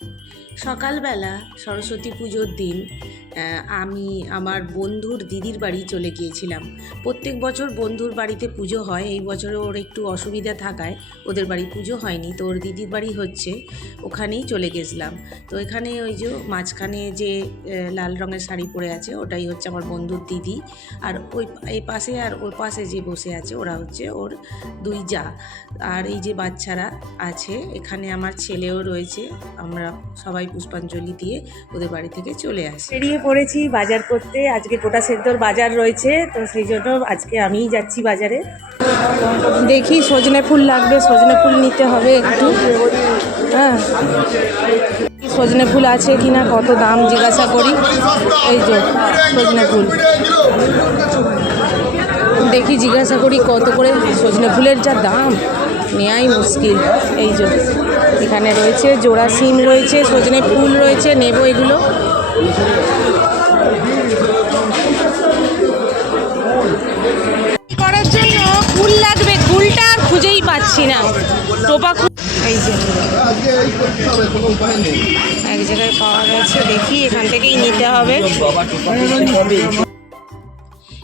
you সকালবেলা সরস্বতী পুজোর দিন আমি আমার বন্ধুর দিদির বাড়ি চলে গিয়েছিলাম। প্রত্যেক বছর বন্ধুর বাড়িতে পুজো হয়, এই বছরে ওর একটু অসুবিধা থাকায় ওদের বাড়ি পুজো হয়নি, তো ওর দিদির বাড়ি হচ্ছে, ওখানেই চলে গেছিলাম। তো এখানে ওই যে মাঝখানে যে লাল রঙের শাড়ি পরে আছে, ওটাই হচ্ছে আমার বন্ধুর দিদি। আর ওই এই পাশে আর ওই পাশে যে বসে আছে, ওরা হচ্ছে ওর দুই যা। আর এই যে বাচ্চারা আছে, এখানে আমার ছেলেও রয়েছে, আমরা সবাই পুষ্পাঞ্জলি দিয়ে ওদের বাড়ি থেকে চলে আসি। বেরিয়ে পড়েছি বাজার করতে। আজকে গোটা সেদ্ধর বাজার রয়েছে তো সেই জন্য আজকে আমিই যাচ্ছি বাজারে। দেখি সজনে ফুল লাগবে সজনে ফুল নিতে হবে একটু। হ্যাঁ। সজনে ফুল আছে কি না কত দাম জিজ্ঞাসা করি। এই যে সজনে ফুল। দেখি জিজ্ঞাসা করি কত করে সজনে ফুলের যা দাম। নেওয়াই মুশকিল। এই যে এখানে রয়েছে জোড়া সিম রয়েছে সজনে ফুল রয়েছে নেব এগুলো। করার জন্য ফুল লাগবে ফুলটা আর খুঁজেই পাচ্ছি না। টোপা এই যে এক জায়গায় পাওয়া গেছে দেখি এখান থেকেই নিতে হবে।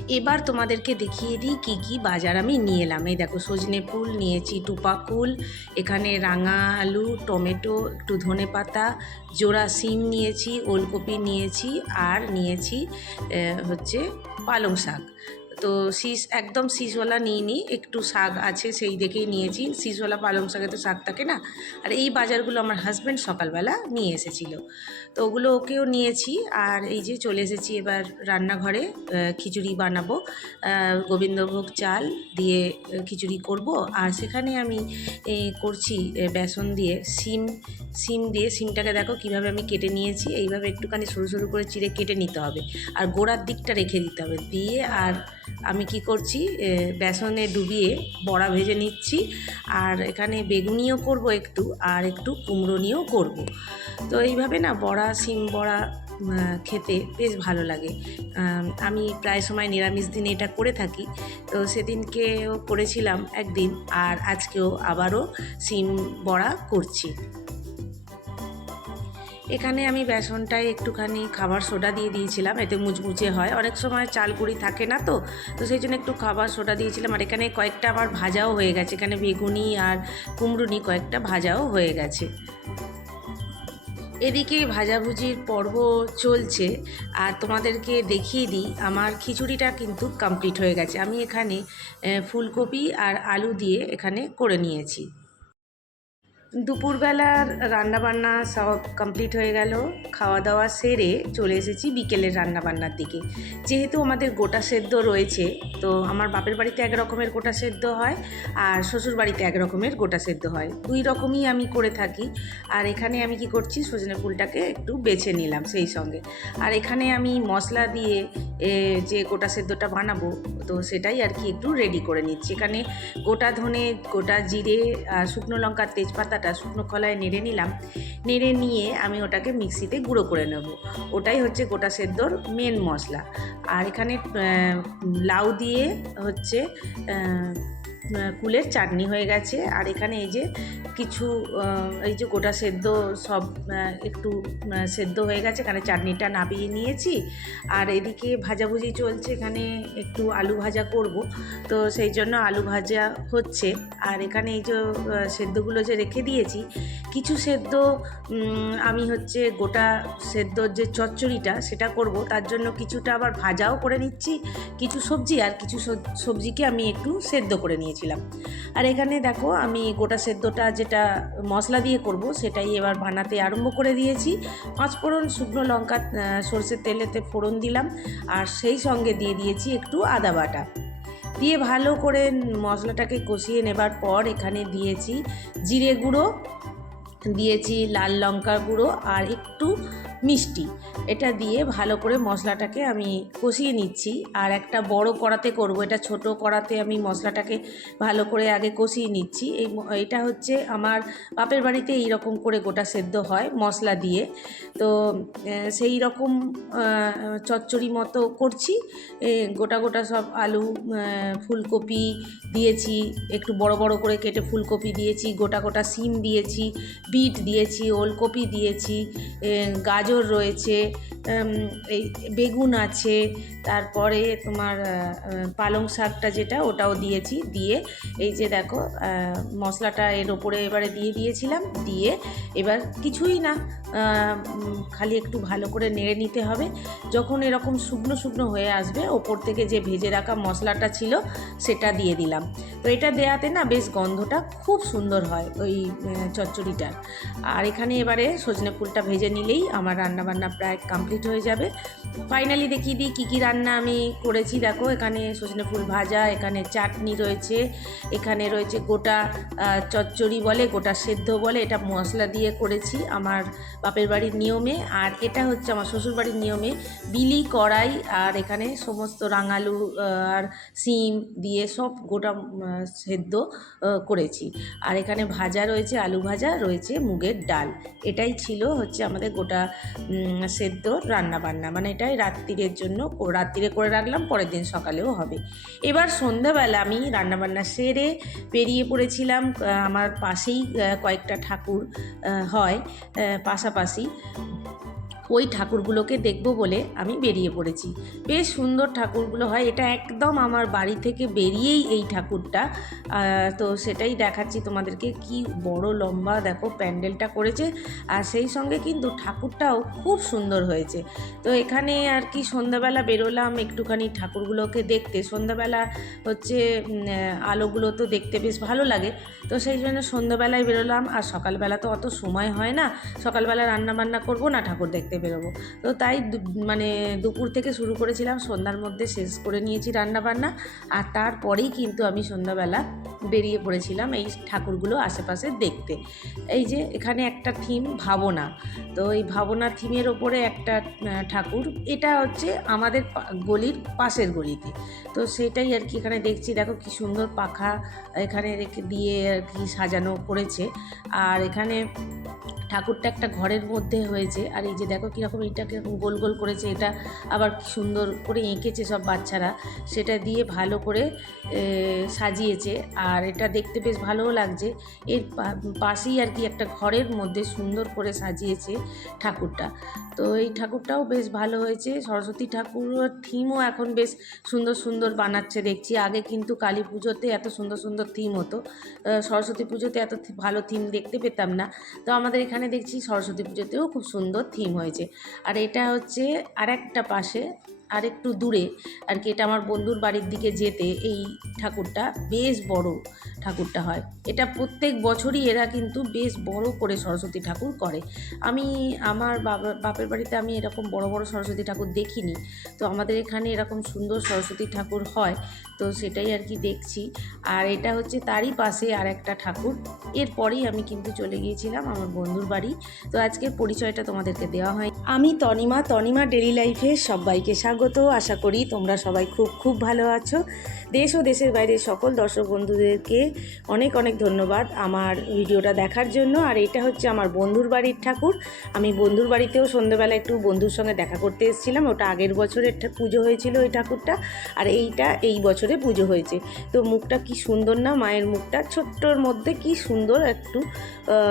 এবার তোমাদেরকে দেখিয়ে দিই কী কী বাজার আমি নিয়ে এলাম। এই দেখো সজনে ফুল নিয়েছি, টুপা ফুল, এখানে রাঙা আলু, টমেটো, একটু ধনে পাতা, জোড়া সিম নিয়েছি, ওলকপি নিয়েছি, আর নিয়েছি হচ্ছে পালং শাক। তো শীষ, একদম শীষওয়ালা নিইনি একটু শাক আছে সেই দেখেই নিয়েছি। শীষওয়ালা পালং শাকে তো শাক থাকে না? আর এই বাজারগুলো আমার হাজব্যান্ড সকালবেলা নিয়ে এসেছিল। তো ওগুলো ওকেও নিয়েছি, আর এই যে চলে এসেছি এবার রান্নাঘরে খিচুড়ি বানাবো গোবিন্দভোগ চাল দিয়ে খিচুড়ি করব। আর সেখানে আমি করছি বেসন দিয়ে সিম সিম দিয়ে সিমটাকে দেখো কীভাবে আমি কেটে নিয়েছি। এইভাবে একটুখানি সরু সরু করে চিড়ে কেটে নিতে হবে। আর গোড়ার দিকটা রেখে দিতে হবে। দিয়ে আর আমি কি করছি? বেসনে ডুবিয়ে বড়া ভেজে নিচ্ছি। আর এখানে বেগুনিও করব একটু, আর একটু কুমড়ো নিয়েও করব। তো এইভাবে না বড়া সিম বড়া খেতে বেশ ভালো লাগে। আমি প্রায় সময় নিরামিষ দিনে এটা করে থাকি। তো সেদিনকেও করেছিলাম একদিন, আর আজকেও আবারও সিম বড়া করছি। এখানে আমি বেসনটায় একটুখানি খাবার সোডা দিয়ে দিয়েছিলাম, এতে মুচমুচে হয়। অনেক সময় চাল গুঁড়ি থাকে না তো তো সেই জন্য একটু খাবার সোডা দিয়েছিলাম। আর এখানে কয়েকটা আবার ভাজাও হয়ে গেছে, এখানে বেগুনি আর কুমড়ুনি কয়েকটা ভাজাও হয়ে গেছে। এদিকে ভাজাভুজির পর্ব চলছে, আর তোমাদেরকে দেখিয়ে দিই, আমার খিচুড়িটা কিন্তু কমপ্লিট হয়ে গেছে। আমি এখানে ফুলকপি আর আলু দিয়ে এখানে করে নিয়েছি। দুপুরবেলার রান্নাবান্না সব কমপ্লিট হয়ে গেল খাওয়া দাওয়া সেরে চলে এসেছি বিকেলের রান্নাবান্নার দিকে। যেহেতু আমাদের গোটা সেদ্ধ রয়েছে, তো আমার বাপের বাড়িতে এক রকমের গোটা সেদ্ধ হয় আর শ্বশুর বাড়িতে এক রকমের গোটা সেদ্ধ হয়। দুই রকমই আমি করে থাকি। আর এখানে আমি কি করছি, সজনে ফুলটাকে একটু বেছে নিলাম সেই সঙ্গে। আর এখানে আমি মশলা দিয়ে যে গোটা সেদ্ধটা বানাবো, তো সেটাই আর কি একটু রেডি করে নিচ্ছি। এখানে গোটা ধনে, গোটা জিরে আর শুকনো লঙ্কার তেজপাতাটা শুকনো কলায় নেড়ে নিলাম। নেড়ে নিয়ে আমি ওটাকে মিক্সিতে গুঁড়ো করে নেব। ওটাই হচ্ছে গোটা সেদ্ধর মেন মশলা। আর এখানে লাউ দিয়ে হচ্ছে কুলের চাটনি হয়ে গেছে। আর এখানে এই যে কিছু এই যে গোটা সেদ্ধ সব একটু সেদ্ধ হয়ে গেছে। এখানে চাটনিটা নাবিয়ে নিয়েছি। আর এদিকে ভাজাভুজি চলছে। এখানে একটু আলু ভাজা করব। তো সেই জন্য আলু ভাজা হচ্ছে। আর এখানে এই যে সেদ্ধগুলো যে রেখে দিয়েছি, কিছু সেদ্ধ আমি হচ্ছে গোটা সেদ্ধর যে চচ্চড়িটা সেটা করব। তার জন্য কিছুটা আবার ভাজাও করে নিচ্ছি। কিছু সবজি, আর কিছু সবজিকে আমি একটু সেদ্ধ করে নিয়েছিলাম আর এখানে দেখো, আমি গোটা সেদ্ধটা যেটা মশলা দিয়ে করব, সেটাই এবার বানাতে আরম্ভ করে দিয়েছি। পাঁচ ফোড়ন শুকনো লঙ্কা সর্ষের তেলেতে ফোড়ন দিলাম। আর সেই সঙ্গে দিয়ে দিয়েছি একটু আদা বাটা। দিয়ে ভালো করে মশলাটাকে কষিয়ে নেবার পর এখানে দিয়েছি জিরে গুঁড়ো, দিয়েছি লাল লঙ্কার গুঁড়ো, আর একটু মিষ্টি। এটা দিয়ে ভালো করে মশলাটাকে আমি কষিয়ে নিচ্ছি। আর একটা বড় কড়াতে করব। এটা ছোট কড়াতে আমি মশলাটাকে ভালো করে আগে কষিয়ে নিচ্ছি। এই এটা হচ্ছে আমার বাপের বাড়িতে এই রকম করে গোটা সেদ্ধ হয় মশলা দিয়ে। তো সেই রকম চচ্চড়ি মতো করছি। গোটা গোটা সব আলু ফুলকপি দিয়েছি। একটু বড় বড় করে কেটে ফুলকপি দিয়েছি। গোটা গোটা সিম দিয়েছি বিট দিয়েছি ওলকপি দিয়েছি। এ, গাজর রয়েছে এই বেগুন আছে, তারপরে তোমার পালং শাকটা যেটা ওটাও দিয়েছি, দিয়ে এই যে দেখো মশলাটা এর ওপরে এবারে দিয়ে দিয়েছিলাম, দিয়ে এবার কিছুই না খালি একটু ভালো করে নেড়ে নিতে হবে, যখন এরকম শুকনো শুকনো হয়ে আসবে, ওপর থেকে যে ভেজে রাখা মশলাটা ছিল, সেটা দিয়ে দিলাম। তো এটা দেওয়াতে না বেশ গন্ধটা খুব সুন্দর হয় ওই চচ্চড়িটার। আর এখানে এবারে সজনে ফুলটা ভেজে নিলেই আমার রান্নাবান্না প্রায় কমপ্লিট হয়ে যাবে। ফাইনালি দেখিয়ে দিই কী কী রান্না আমি করেছি। দেখো, এখানে সজনে ফুল ভাজা, এখানে চাটনি রয়েছে, এখানে রয়েছে গোটা চচ্চড়ি বলে, গোটা সেদ্ধ বলে, এটা মশলা দিয়ে করেছি আমার বাপের বাড়ির নিয়মে। আর এটা হচ্ছে আমার শ্বশুর বাড়ির নিয়মে বিলি, কড়াই আর এখানে সমস্ত রাঙালু আর সিম দিয়ে সব গোটা সেদ্ধ করেছি। আর এখানে ভাজা রয়েছে, আলু ভাজা, রয়েছে মুগের ডাল। এটাই ছিল হচ্ছে আমাদের গোটা সেদ্ধ রান্না বান্না মানে এটাই রাত্রিরের জন্য। রাত্রিরে করে রাখলাম, পরের দিন সকালেও হবে। এবার সন্ধ্যাবেলা আমি রান্নাবান্না সেরে পেরিয়ে পড়েছিলাম আমার পাশেই কয়েকটা ঠাকুর হয় পাশাপাশি। ওই ঠাকুরগুলোকে দেখব বলে আমি বেরিয়ে পড়েছি। বেশ সুন্দর ঠাকুরগুলো হয়। এটা একদম আমার বাড়ি থেকে বেরিয়েই এই ঠাকুরটা। তো সেটাই দেখাচ্ছি তোমাদেরকে কি বড় লম্বা দেখো প্যান্ডেলটা করেছে। আর সেই সঙ্গে কিন্তু ঠাকুরটাও খুব সুন্দর হয়েছে। তো এখানে আর কি সন্ধ্যাবেলা বেরোলাম, একটুখানি ঠাকুরগুলোকে দেখতে। সন্ধ্যাবেলা হচ্ছে আলোগুলো তো দেখতে বেশ ভালো লাগে। তো সেই জন্য সন্ধ্যাবেলায় বেরোলাম। আর সকালবেলা তো অত সময় হয় না। সকালবেলা রান্না বান্না করব না ঠাকুর দেখতে। বেরোবো। তো তাই মানে দুপুর থেকে শুরু করেছিলাম, সন্ধ্যার মধ্যে শেষ করে নিয়েছি রান্না বান্না আর তারপরেই কিন্তু আমি সন্ধ্যাবেলা বেরিয়ে পড়েছিলাম এই ঠাকুরগুলো আশেপাশে দেখতে। এই যে এখানে একটা থিম ভাবনা। তো এই ভাবনা থিমের ওপরে একটা ঠাকুর। এটা হচ্ছে আমাদের গলির পাশের গলিতে। তো সেটাই আর কি এখানে দেখছি। দেখো কি সুন্দর পাখা এখানে রেখে দিয়ে আর কি সাজানো করেছে। আর এখানে ঠাকুরটা একটা ঘরের মধ্যে হয়েছে। আর এই যে দেখো কীরকম এটা কীরকম গোল গোল করেছে, এটা আবার সুন্দর করে এঁকেছে সব বাচ্চারা। সেটা দিয়ে ভালো করে সাজিয়েছে আর এটা দেখতে বেশ ভালোও লাগছে। এর পাশেই আর কি একটা ঘরের মধ্যে সুন্দর করে সাজিয়েছে ঠাকুরটা। তো এই ঠাকুরটাও বেশ ভালো হয়েছে। সরস্বতী ঠাকুরের থিমও এখন বেশ সুন্দর সুন্দর বানাচ্ছে দেখছি। আগে কিন্তু কালী পুজোতে এত সুন্দর সুন্দর থিম হতো। সরস্বতী পুজোতে এত ভালো থিম দেখতে পেতাম না। তো আমাদের এখানে দেখছি সরস্বতী পুজোতেও খুব সুন্দর থিম হয়েছে। আর এটা হচ্ছে আরেকটা পাশে আর একটু দূরে। আর কি এটা আমার বন্ধুর বাড়ির দিকে যেতে এই ঠাকুরটা বেশ বড় ঠাকুরটা হয়। এটা প্রত্যেক বছরই এরা কিন্তু বেশ বড় করে সরস্বতী ঠাকুর করে। আমি আমার বাবা, বাপের বাড়িতে আমি এরকম বড় বড় সরস্বতী ঠাকুর দেখিনি। তো আমাদের এখানে এরকম সুন্দর সরস্বতী ঠাকুর হয়। তো সেটাই আর কি দেখছি। আর এটা হচ্ছে তারই পাশে আর একটা ঠাকুর। এরপরেই আমি কিন্তু চলে গিয়েছিলাম আমার বন্ধুর বাড়ি। তো আজকে পরিচয়টা তোমাদেরকে দেওয়া হয়। আমি তনিমা তনিমা ডেলি লাইফে সবাইকে স্বাগত। আশা করি তোমরা সবাই খুব খুব ভালো আছো। দেশ ও দেশের বাইরে সকল দর্শক বন্ধুদেরকে অনেক অনেক ধন্যবাদ আমার ভিডিওটা দেখার জন্য। আর এটা হচ্ছে আমার বন্ধুর বাড়ির ঠাকুর। আমি বন্ধুর বাড়িতেও সন্ধ্যেবেলা একটু বন্ধুর সঙ্গে দেখা করতে এসেছিলাম। ওটা আগের বছরের পুজো হয়েছিল ওই ঠাকুরটা। আর এইটা এই বছরে পুজো হয়েছে। তো মুখটা কি সুন্দর না, মায়ের মুখটা? ছোট্টর মধ্যে কি সুন্দর একটু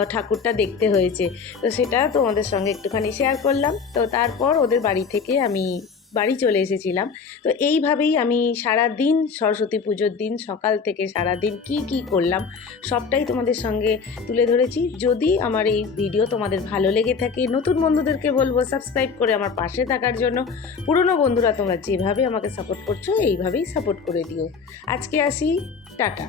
ঠাকুরটা দেখতে হয়েছে। তো সেটা তোমাদের সঙ্গে একটুখানি শেয়ার করলাম। তো তারপর ওদের বাড়ি থেকে আমি বাড়ি চলে এসেছিলাম। তো এইভাবেই আমি সারা দিন সরস্বতী পুজোর দিন, সকাল থেকে সারা দিন কি কি করলাম, সবটাই তোমাদের সঙ্গে তুলে ধরেছি। যদি আমার এই ভিডিও তোমাদের ভালো লেগে থাকে, নতুন বন্ধুদেরকে বলব সাবস্ক্রাইব করে আমার পাশে থাকার জন্য। পুরনো বন্ধুরা তোমরা যেভাবে আমাকে সাপোর্ট করছ, এইভাবেই সাপোর্ট করে দিও। আজকে আসি, টাটা।